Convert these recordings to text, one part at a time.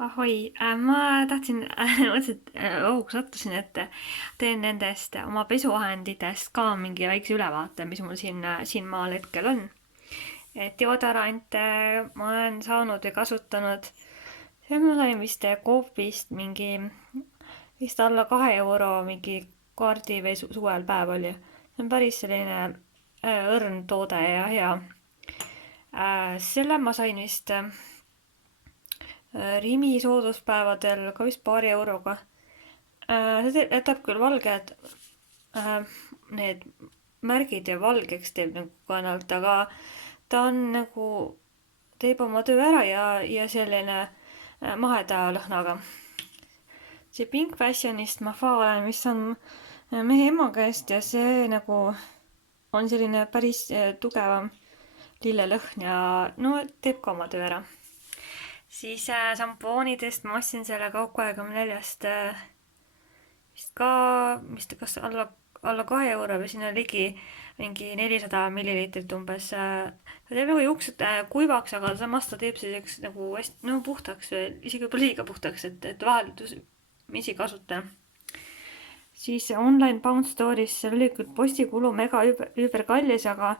Ahoi, ma tahtsin, mõtlesin, et ohuks sattusin, et teen nendest oma pesuvahenditest ka mingi väikse ülevaate, mis mul siin maal hetkel on. Et deodorante ma olen saanud või kasutanud, see ma sain vist Coopist mingi, vist alla 2 euro mingi kaardi või suvel päev oli. See on päris selline õrn toode ja hea. Selle ma sain vist Rimi sooduspäevadel ka vist 2 euroga. See jätab küll valged need märgid ja valgeks teeb nagu kannalt, aga ta on nagu, teeb oma töö ära ja selline maheda lõhnaga. See Pink Fashionist ma faalen, mis on mehe ema käest ja see nagu on selline päris tugevam lillelõhn ja no teeb ka oma töö ära. Siis šampoonidest ma ostsin selle Kaup24-st vist ka, vist kas alla 2 euro või sinna ligi mingi 400 milliliitrit umbes. Ta teeb nagu juuksed kuivaks, aga samas ta teeb selliseks nagu hästi no, puhtaks, isegi võib-olla liiga puhtaks, et vahel isi kasuta. Siis online Pound Store'is, seal oli küll postikulu mega üüberkallis, aga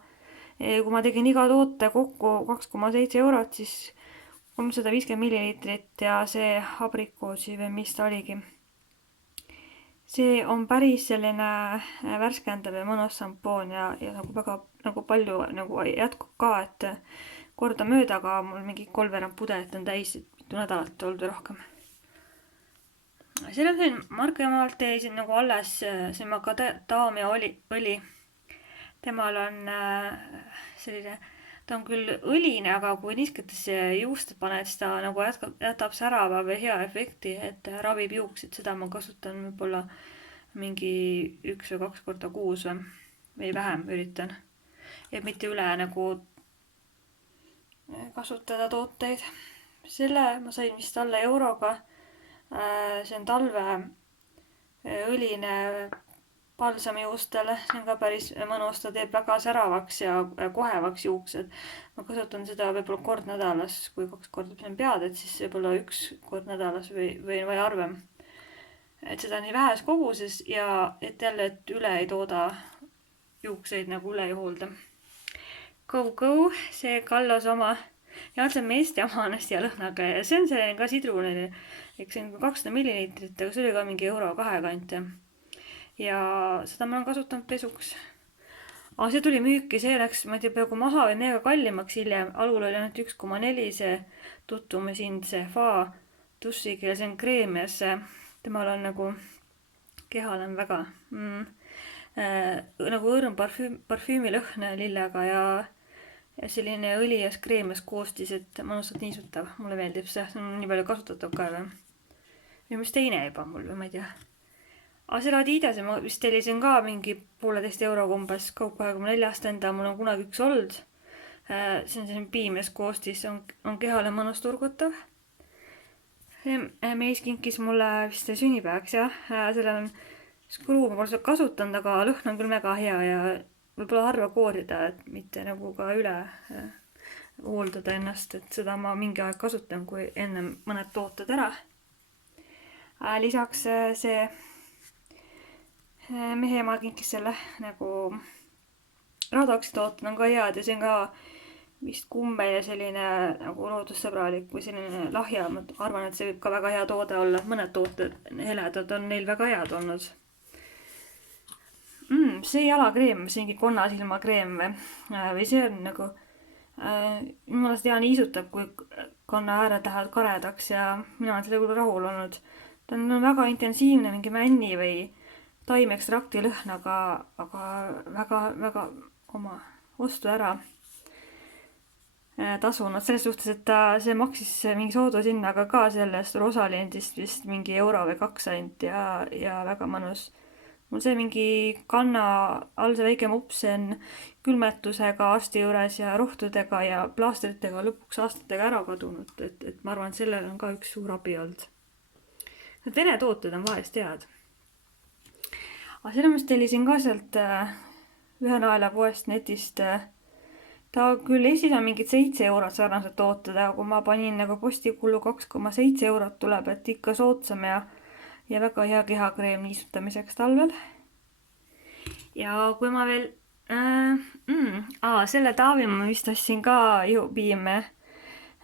kui ma tegin iga toote kokku 2,7 eurot, siis 350 milliliitrit ja see abrikoosi või mis ta oligi. See on päris selline värskendav ja mõnus šampoon ja nagu väga nagu palju nagu jätkub ka, et kordamööda, aga mul mingi 3 pudelit on täis, mitu nädalat olnud või rohkem. Selle sain Marko emalt teisin nagu alles, see Macadamia õli. Temal on selline, ta on küll õline, aga kui nisketesse juuste paned, siis ta nagu jätab särava või hea efekti, et ravib juuksid. Seda ma kasutan võib-olla mingi 1 või 2 korda kuus või vähem üritan. Et mitte üle nagu kasutada tooteid. Selle ma sain vist alla euroga. See on talve õline palsami juustele, see on ka päris mõnus, ta teeb väga säravaks ja kohevaks juuksed. Ma kasutan seda võib-olla kord nädalas, kui 2 korda pesen pead, et siis võib-olla 1 kord nädalas või harvem. Et seda nii vähes koguses ja et jälle, et üle ei tooda juukseid nagu üle ei hoolda. Go, see Kallos oma ja see meeste oma on hästi hea lõhnaga ja see on selline ka sidruniline. Eks see on 200 milliliitrit, aga see oli ka mingi euro 2 kanti. Ja seda ma olen kasutanud pesuks. Aga see tuli müüki, see läks, ma ei tea, peaaegu maha või mega kallimaks hiljem. Algul oli ainult 1,4 see tutvume sind, see Fa dušikeel, see on kreem ja see, temal on nagu, kehal on väga nagu õrn parfüümilõhn lillega ja selline õli ja kreemias koostis, et mõnusalt niisutav. Mulle meeldib see on nii palju kasutatav ka või. Või mis teine juba mul või ma ei tea. Aga selle Adidase ma vist tellisin ka mingi 1,5 euroga umbes Kaup24-st enda, mul on kunagi üks olnud. See on selline piimes koostis, on kehale mõnus turgutav. Mees kinkis mulle vist sünnipäevaks ja selle on skruu, ma pole seda kasutanud, aga lõhn on küll mega hea ja võib-olla harva koorida, et mitte nagu ka üle hooldada ennast, et seda ma mingi aeg kasutan, kui enne mõned tooted ära. Lisaks see mehe ema kinkis selle nagu radoksi tooted on ka head ja see on ka vist kummel ja selline nagu loodussõbralik või selline lahja. Ma arvan, et see võib ka väga hea toode olla. Mõned tooted heledad on neil väga head olnud. See jalakreem, see ongi konnasilmakreem või see on nagu ma seda hea niisutab, kui konna ääred lähevad karedaks ja mina olen selle küll rahul olnud. Ta on väga intensiivne mingi männi või taimekstrakti lõhn, aga väga oma ostu ära tasunud selles suhtes, et see maksis mingi soodushinnaga ka sellest Rosalindist vist mingi euro või 2 ainult ja väga mõnus. Mul see mingi kanna all see väike mups on külmetusega arsti juures ja rohtudega ja plaastritega lõpuks aastatega ära kadunud, et ma arvan, et sellel on ka üks suur abi olnud. Need vene tooted on vahest head. Aga selle mõttes tellisin ka sealt ühe naela poest netist ta küll esil on mingid 7 eurot sarnased tooted, aga kui ma panin nagu postikulu 2,7 eurot tuleb, et ikka soodsam ja väga hea kehakreem niisutamiseks talvel. Ja kui ma veel selle Taavi ma vist ostsin ka piime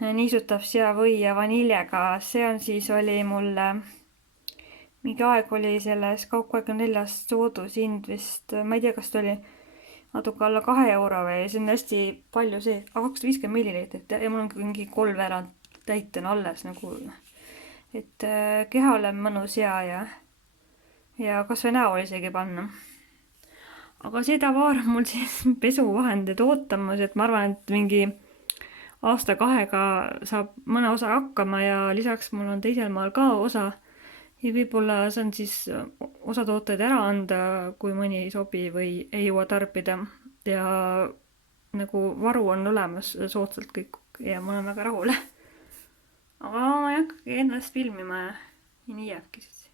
niisutav seavõi ja vaniljega. See on siis oli mul mingi aeg oli selles Kaup24 soodushind vist, ma ei tea, kas ta oli natuke alla 2 euro või, see on hästi palju see, 250 milliliitrit ja mul on mingi 3 täit on alles nagu, et kehale on mõnus ja kas või näol isegi panna. Aga see tavaar on mul siis pesuvahendid ootamas, et ma arvan, et mingi aasta-kahega saab mõne osa hakkama ja lisaks mul on teisel maal ka osa ja võib-olla saan siis osa tooteid ära anda, kui mõni ei sobi või ei jõua tarbida ja nagu varu on olemas soodsalt kõik ja ma olen väga rahul. Aga ma ei hakkagi ennast filmima ja nii jääbki siis.